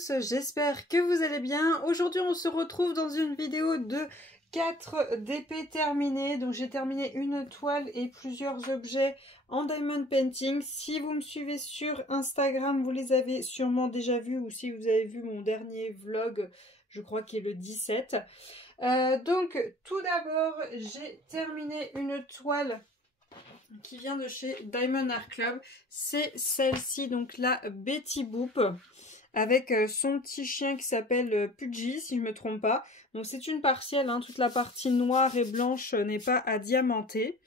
tous, j'espère que vous allez bien. Aujourd'hui on se retrouve dans une vidéo de 4 DP terminés. Donc j'ai terminé une toile et plusieurs objets en diamond painting. Si vous me suivez sur Instagram, vous les avez sûrement déjà vus, ou si vous avez vu mon dernier vlog, je crois qu'il est le 17. Donc tout d'abord j'ai terminé une toile qui vient de chez Diamond Art Club. C'est celle-ci, donc la Betty Boop, avec son petit chien qui s'appelle Pudgy, si je ne me trompe pas. Donc c'est une partielle, hein, toute la partie noire et blanche n'est pas à diamanter.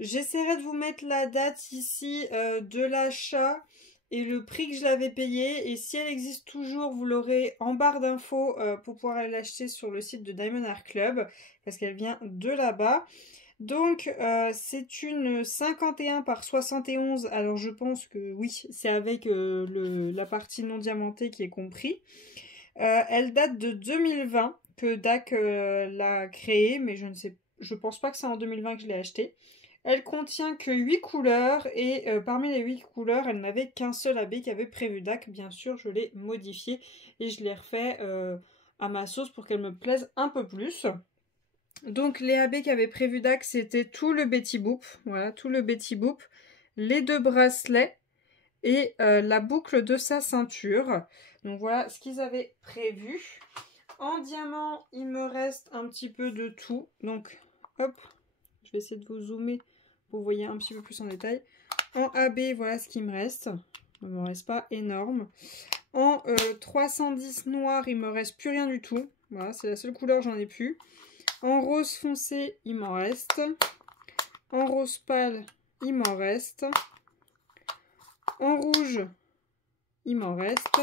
J'essaierai de vous mettre la date ici de l'achat et le prix que je l'avais payé. Et si elle existe toujours, vous l'aurez en barre d'infos pour pouvoir aller l'acheter sur le site de Diamond Art Club, parce qu'elle vient de là-bas. Donc c'est une 51 par 71, alors je pense que oui, c'est avec la partie non diamantée qui est compris. Elle date de 2020 que DAC l'a créée, mais je pense pas que c'est en 2020 que je l'ai achetée. Elle contient que 8 couleurs et parmi les 8 couleurs, elle n'avait qu'un seul AB qui avait prévu DAC. Bien sûr, je l'ai modifié et je l'ai refait à ma sauce pour qu'elle me plaise un peu plus. Donc les AB qu'avait prévu DAC, c'était tout le Betty Boop, voilà, tout le Betty Boop, les 2 bracelets et la boucle de sa ceinture. Donc voilà ce qu'ils avaient prévu. En diamant, il me reste un petit peu de tout. Donc hop, je vais essayer de vous zoomer pour vous voyez un petit peu plus en détail. En AB, voilà ce qu'il me reste. Il ne me reste pas énorme. En 310 noir, il me reste plus rien du tout. Voilà, c'est la seule couleur, j'en ai plus. En rose foncé, il m'en reste. En rose pâle, il m'en reste. En rouge, il m'en reste.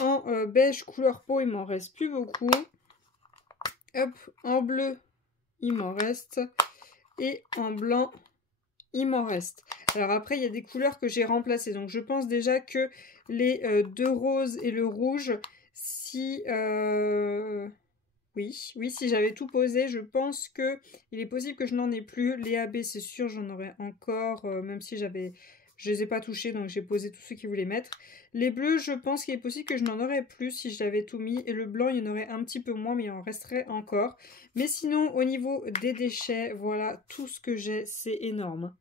En beige couleur peau, il m'en reste plus beaucoup. Hop, en bleu, il m'en reste. Et en blanc, il m'en reste. Alors après, il y a des couleurs que j'ai remplacées. Donc je pense déjà que les 2 roses et le rouge, si... Oui, si j'avais tout posé, je pense que il est possible que je n'en ai plus. Les AB, c'est sûr, j'en aurais encore, même si je les ai pas touchés, donc j'ai posé tous ceux qui voulaient mettre. Les bleus, je pense qu'il est possible que je n'en aurais plus si j'avais tout mis. Et le blanc, il y en aurait un petit peu moins, mais il en resterait encore. Mais sinon, au niveau des déchets, voilà, tout ce que j'ai, c'est énorme.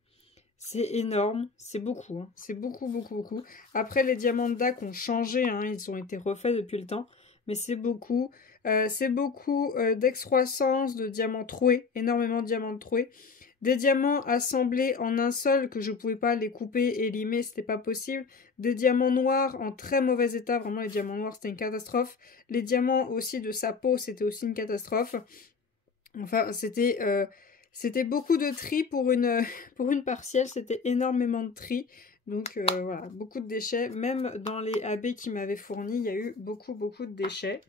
C'est énorme, c'est beaucoup, hein. C'est beaucoup, beaucoup, beaucoup. Après, les diamants de DAC ont changé, hein, ils ont été refaits depuis le temps, mais c'est beaucoup. C'est beaucoup d'excroissance, de diamants troués, énormément de diamants troués. Des diamants assemblés en un seul, que je ne pouvais pas les couper et limer, c'était pas possible. Des diamants noirs en très mauvais état, vraiment les diamants noirs c'était une catastrophe. Les diamants aussi de sa peau, c'était aussi une catastrophe. Enfin, c'était beaucoup de tri pour une partielle, c'était énormément de tri. Donc voilà, beaucoup de déchets. Même dans les AB qui m'avaient fourni, il y a eu beaucoup, beaucoup de déchets.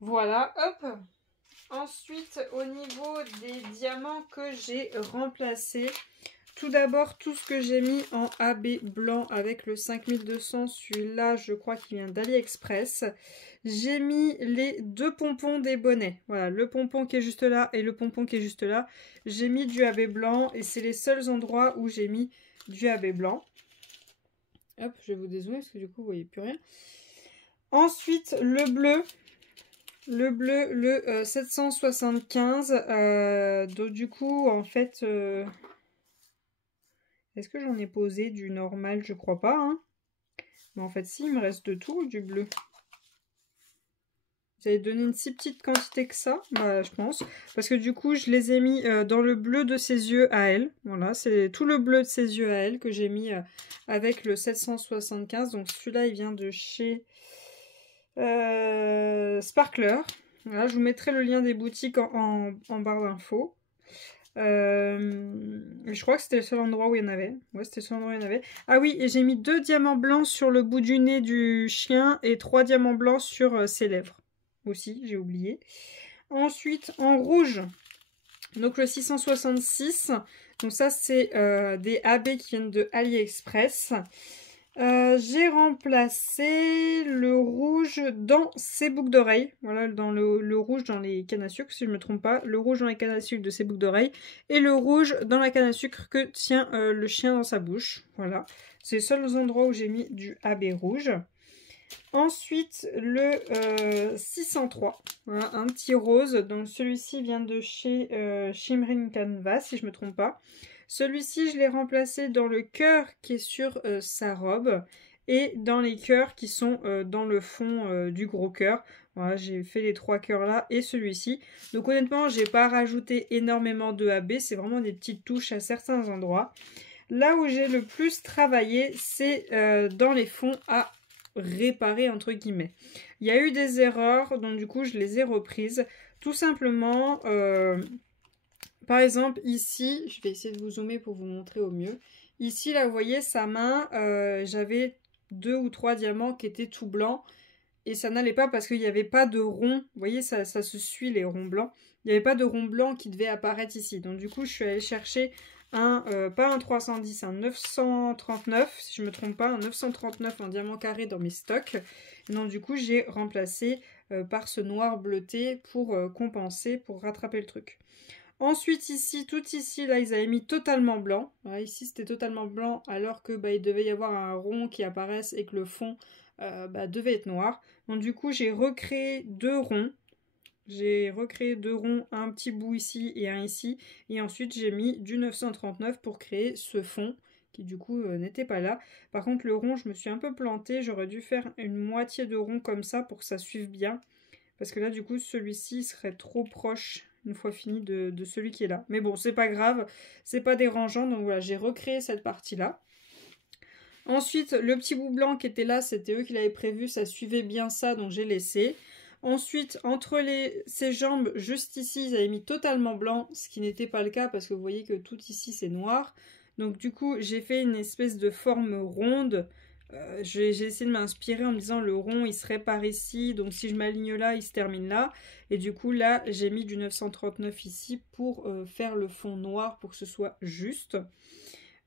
Voilà, hop. Ensuite, au niveau des diamants que j'ai remplacés, tout d'abord, tout ce que j'ai mis en AB blanc avec le 5200, celui-là, je crois qu'il vient d'AliExpress. J'ai mis les 2 pompons des bonnets. Voilà, le pompon qui est juste là et le pompon qui est juste là. J'ai mis du AB blanc et c'est les seuls endroits où j'ai mis du AB blanc. Hop, je vais vous dézoomer parce que du coup, vous voyez plus rien. Ensuite, le bleu. Le bleu, le 775. Donc du coup, en fait... Est-ce que j'en ai posé du normal? Je crois pas, hein. Mais en fait, si, il me reste de tout, du bleu. Vous avez donné une si petite quantité que ça, bah, je pense. Parce que du coup, je les ai mis dans le bleu de ses yeux à elle. Voilà, c'est tout le bleu de ses yeux à elle que j'ai mis avec le 775. Donc celui-là, il vient de chez Sparkler. Voilà, je vous mettrai le lien des boutiques en barre d'infos. Je crois que c'était le seul endroit où il y en avait. Ouais, c'était le seul endroit où il y en avait. Ah oui, et j'ai mis 2 diamants blancs sur le bout du nez du chien et 3 diamants blancs sur ses lèvres. Aussi, j'ai oublié. Ensuite, en rouge, donc le 666. Donc ça, c'est des AB qui viennent de AliExpress. J'ai remplacé le rouge dans ces boucles d'oreilles. Voilà, dans le rouge dans les cannes à sucre, si je ne me trompe pas. Le rouge dans les cannes à sucre de ces boucles d'oreilles. Et le rouge dans la canne à sucre que tient le chien dans sa bouche. Voilà. C'est les seuls endroits où j'ai mis du AB rouge. Ensuite, le 603, voilà, un petit rose. Donc celui-ci vient de chez Shimmering Canvas, si je ne me trompe pas. Celui-ci, je l'ai remplacé dans le cœur qui est sur sa robe et dans les cœurs qui sont dans le fond du gros cœur. Voilà, j'ai fait les 3 cœurs là et celui-ci. Donc honnêtement, j'ai pas rajouté énormément de AB, c'est vraiment des petites touches à certains endroits. Là où j'ai le plus travaillé, c'est dans les fonds à réparer entre guillemets. Il y a eu des erreurs, donc du coup je les ai reprises. Tout simplement, par exemple ici, je vais essayer de vous zoomer pour vous montrer au mieux. Ici là vous voyez sa main, j'avais 2 ou 3 diamants qui étaient tout blancs. Et ça n'allait pas parce qu'il n'y avait pas de rond. Vous voyez, ça se suit les ronds blancs. Il n'y avait pas de rond blanc qui devait apparaître ici. Donc du coup, je suis allée chercher pas un 310, un 939, si je ne me trompe pas, un 939 en diamant carré dans mes stocks. Et donc du coup, j'ai remplacé par ce noir bleuté pour compenser, pour rattraper le truc. Ensuite ici, tout ici, là, ils avaient mis totalement blanc. Voilà, ici, c'était totalement blanc alors que il devait y avoir un rond qui apparaisse et que le fond devait être noir. Donc du coup, j'ai recréé 2 ronds. J'ai recréé 2 ronds, un petit bout ici et un ici. Et ensuite, j'ai mis du 939 pour créer ce fond qui du coup n'était pas là. Par contre, le rond, je me suis un peu plantée. J'aurais dû faire une moitié de rond comme ça pour que ça suive bien. Parce que là, du coup, celui-ci serait trop proche une fois fini de celui qui est là. Mais bon, c'est pas grave, c'est pas dérangeant. Donc voilà, j'ai recréé cette partie-là. Ensuite, le petit bout blanc qui était là, c'était eux qui l'avaient prévu. Ça suivait bien ça, donc j'ai laissé. Ensuite, entre ces jambes, juste ici, ils avaient mis totalement blanc, ce qui n'était pas le cas parce que vous voyez que tout ici, c'est noir. Donc du coup, j'ai fait une espèce de forme ronde. J'ai essayé de m'inspirer en me disant le rond, il serait par ici. Donc si je m'aligne là, il se termine là. Et du coup, là, j'ai mis du 939 ici pour faire le fond noir pour que ce soit juste.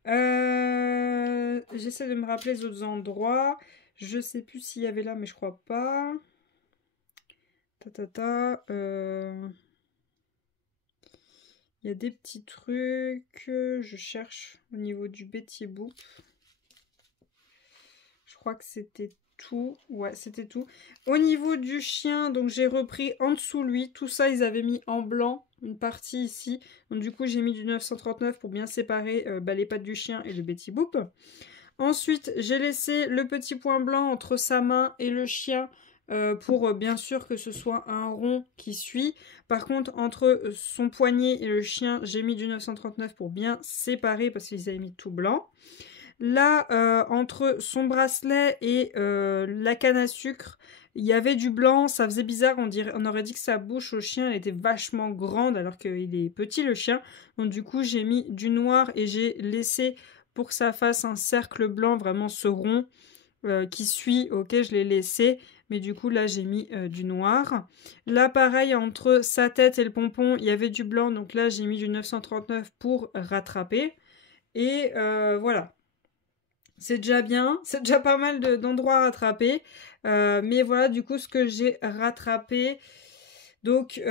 J'essaie de me rappeler les autres endroits. Je sais plus s'il y avait là, mais je crois pas. Il y a des petits trucs. Je cherche au niveau du Betty Boop. Je crois que c'était tout. Ouais, c'était tout. Au niveau du chien, donc j'ai repris en dessous lui. Tout ça, ils avaient mis en blanc. Une partie ici. Donc du coup, j'ai mis du 939 pour bien séparer les pattes du chien et le Betty Boop. Ensuite, j'ai laissé le petit point blanc entre sa main et le chien pour bien sûr que ce soit un rond qui suit. Par contre, entre son poignet et le chien, j'ai mis du 939 pour bien séparer parce qu'ils avaient mis tout blanc. Là, entre son bracelet et la canne à sucre, il y avait du blanc, ça faisait bizarre, on aurait dit que sa bouche au chien elle était vachement grande alors qu'il est petit le chien. Donc du coup, j'ai mis du noir et j'ai laissé pour que ça fasse un cercle blanc, vraiment ce rond qui suit, ok, je l'ai laissé. Mais du coup, là, j'ai mis du noir. Là, pareil, entre sa tête et le pompon, il y avait du blanc. Donc là, j'ai mis du 939 pour rattraper. Et voilà. C'est déjà bien. C'est déjà pas mal d'endroits à rattraper. Mais voilà, du coup, ce que j'ai rattrapé... Donc,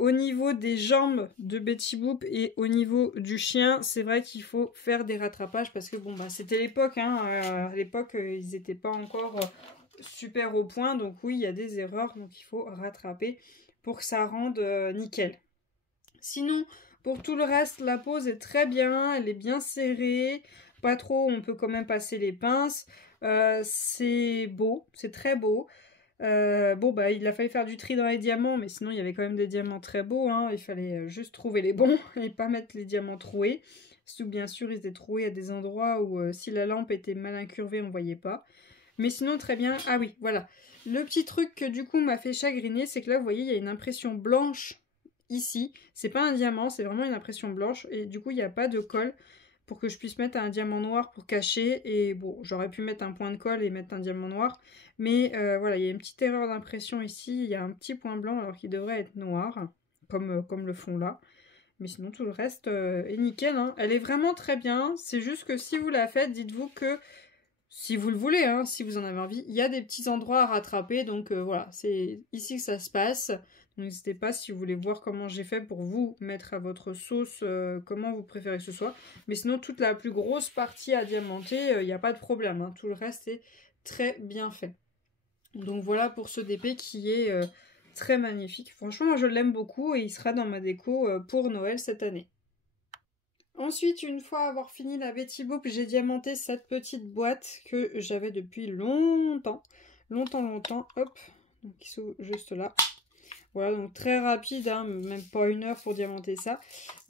au niveau des jambes de Betty Boop et au niveau du chien, c'est vrai qu'il faut faire des rattrapages parce que, bon, bah, c'était l'époque, hein. À l'époque, ils n'étaient pas encore super au point. Donc, oui, il y a des erreurs. Donc, il faut rattraper pour que ça rende nickel. Sinon, pour tout le reste, la pose est très bien. Elle est bien serrée. Pas trop, on peut quand même passer les pinces. C'est beau, c'est très beau. Bon, bah, il a fallu faire du tri dans les diamants, mais sinon, il y avait quand même des diamants très beaux. Hein. Il fallait juste trouver les bons et pas mettre les diamants troués. Surtout, bien sûr, ils étaient troués à des endroits où si la lampe était mal incurvée, on ne voyait pas. Mais sinon, très bien. Ah oui, voilà. Le petit truc que du coup m'a fait chagriner, c'est que là, vous voyez, il y a une impression blanche ici. C'est pas un diamant, c'est vraiment une impression blanche. Et du coup, il n'y a pas de colle pour que je puisse mettre un diamant noir pour cacher. Et bon, j'aurais pu mettre un point de colle et mettre un diamant noir. Mais voilà, il y a une petite erreur d'impression ici. Il y a un petit point blanc alors qu'il devrait être noir, comme le fond là. Mais sinon, tout le reste est nickel. Hein. Elle est vraiment très bien. C'est juste que si vous la faites, dites-vous que, si vous le voulez, hein, si vous en avez envie, il y a des petits endroits à rattraper. Donc voilà, c'est ici que ça se passe. N'hésitez pas si vous voulez voir comment j'ai fait pour vous mettre à votre sauce, comment vous préférez que ce soit. Mais sinon, toute la plus grosse partie à diamanter, il n'y a pas de problème. Hein. Tout le reste est très bien fait. Donc voilà pour ce DP qui est très magnifique. Franchement, moi je l'aime beaucoup et il sera dans ma déco pour Noël cette année. Ensuite, une fois avoir fini la Betty Boop, j'ai diamanté cette petite boîte que j'avais depuis longtemps. Longtemps. Hop, donc ils sont juste là. Voilà, donc très rapide, hein, même pas 1 heure pour diamanter ça.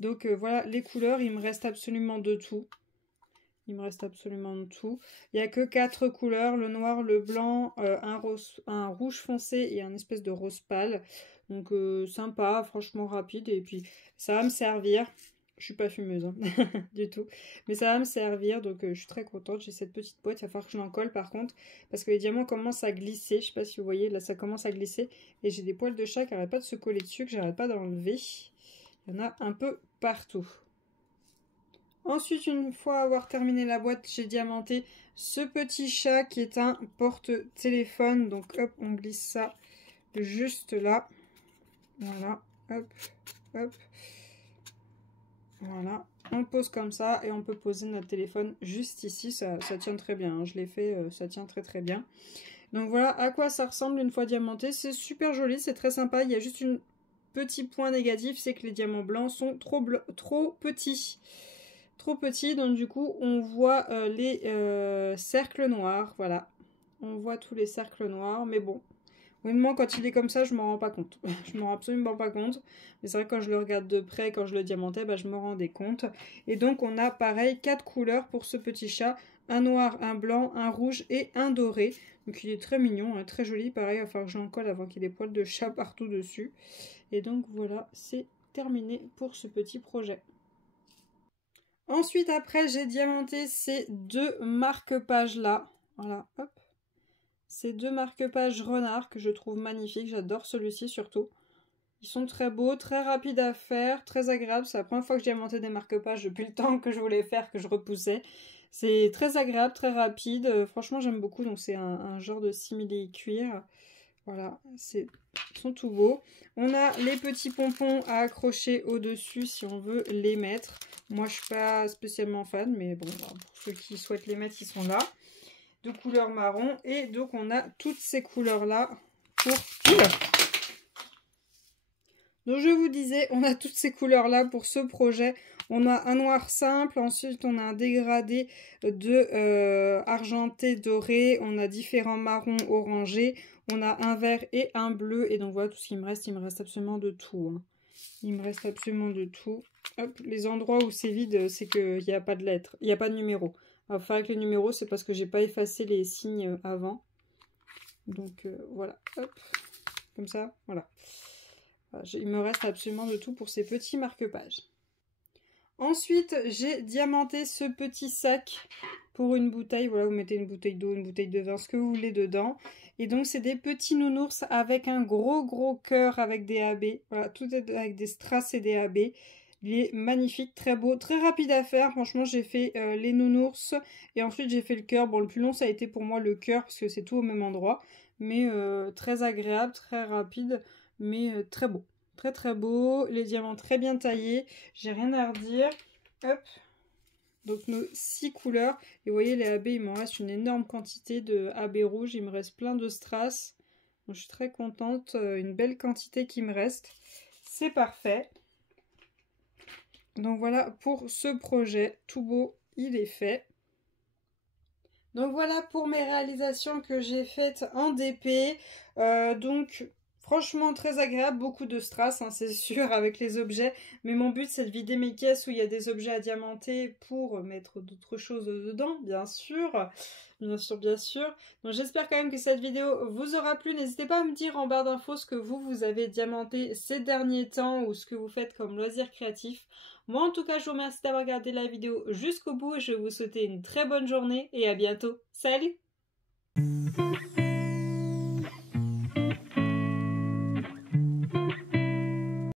Donc voilà, les couleurs, il me reste absolument de tout. Il me reste absolument de tout. Il n'y a que 4 couleurs, le noir, le blanc, un rouge foncé et un espèce de rose pâle. Donc sympa, franchement rapide. Et puis ça va me servir. Je suis pas fumeuse hein, du tout. Mais ça va me servir, donc je suis très contente. J'ai cette petite boîte, il va falloir que je l'en colle par contre. Parce que les diamants commencent à glisser. Je sais pas si vous voyez, là ça commence à glisser. Et j'ai des poils de chat qui n'arrêtent pas de se coller dessus, que j'arrête pas d'enlever. Il y en a un peu partout. Ensuite, une fois avoir terminé la boîte, j'ai diamanté ce petit chat qui est un porte-téléphone. Donc hop, on glisse ça juste là. Voilà, hop. Voilà, on pose comme ça et on peut poser notre téléphone juste ici. Ça tient très bien, hein. Je l'ai fait, ça tient très bien. Donc voilà à quoi ça ressemble une fois diamanté. C'est super joli, c'est très sympa. Il y a juste un petit point négatif, c'est que les diamants blancs sont trop petits. Trop petits, donc du coup on voit les cercles noirs, voilà. On voit tous les cercles noirs, mais bon. Honnêtement, quand il est comme ça, je m'en rends pas compte. Je m'en rends absolument pas compte. Mais c'est vrai que quand je le regarde de près, quand je le diamantais, bah, je me rendais compte. Et donc, on a pareil 4 couleurs pour ce petit chat. Un noir, un blanc, un rouge et un doré. Donc, il est très mignon, hein, très joli. Pareil, il va falloir que j'en colle avant qu'il ait des poils de chat partout dessus. Et donc, voilà, c'est terminé pour ce petit projet. Ensuite, après, j'ai diamanté ces 2 marque-pages là. Voilà, hop. Ces 2 marque-pages renard que je trouve magnifiques. J'adore celui-ci surtout. Ils sont très beaux, très rapides à faire, très agréables. C'est la première fois que j'ai diamanté des marque-pages depuis le temps que je voulais faire, que je repoussais. C'est très agréable, très rapide. Franchement, j'aime beaucoup. Donc, c'est un genre de simili cuir. Voilà, ils sont tout beaux. On a les petits pompons à accrocher au-dessus si on veut les mettre. Moi, je suis pas spécialement fan, mais bon, pour ceux qui souhaitent les mettre, ils sont là. De couleur marron. Et donc, on a toutes ces couleurs-là pour... Donc, je vous disais, on a toutes ces couleurs-là pour ce projet. On a un noir simple, ensuite on a un dégradé de argenté doré, on a différents marrons orangés, on a un vert et un bleu. Et donc voilà tout ce qu'il me reste, il me reste absolument de tout. Hein. Il me reste absolument de tout. Hop, les endroits où c'est vide, c'est qu'il n'y a pas de lettres, il n'y a pas de numéro. Enfin, avec les numéros, c'est parce que j'ai pas effacé les signes avant. Donc voilà, hop, comme ça, voilà. Il me reste absolument de tout pour ces petits marque-pages. Ensuite, j'ai diamanté ce petit sac pour une bouteille. Voilà, vous mettez une bouteille d'eau, une bouteille de vin, ce que vous voulez dedans. Et donc, c'est des petits nounours avec un gros cœur avec des AB. Voilà, tout est avec des strass et des AB. Il est magnifique, très beau, très rapide à faire. Franchement, j'ai fait les nounours et ensuite j'ai fait le cœur. Bon, le plus long, ça a été pour moi le cœur parce que c'est tout au même endroit. Mais très agréable, très rapide, mais très beau. Très beau, les diamants très bien taillés, j'ai rien à redire. Hop, donc nos 6 couleurs. Et vous voyez les AB, il m'en reste une énorme quantité de AB rouge, il me reste plein de strass. Donc je suis très contente, une belle quantité qui me reste. C'est parfait. Donc voilà pour ce projet, tout beau, il est fait. Donc voilà pour mes réalisations que j'ai faites en DP. Donc... Franchement, très agréable, beaucoup de strass, hein, c'est sûr, avec les objets. Mais mon but, c'est de vider mes caisses où il y a des objets à diamanter pour mettre d'autres choses dedans, bien sûr. Bien sûr. Donc j'espère quand même que cette vidéo vous aura plu. N'hésitez pas à me dire en barre d'infos ce que vous avez diamanté ces derniers temps ou ce que vous faites comme loisir créatif. Moi, en tout cas, je vous remercie d'avoir regardé la vidéo jusqu'au bout. Je vais vous souhaiter une très bonne journée et à bientôt. Salut!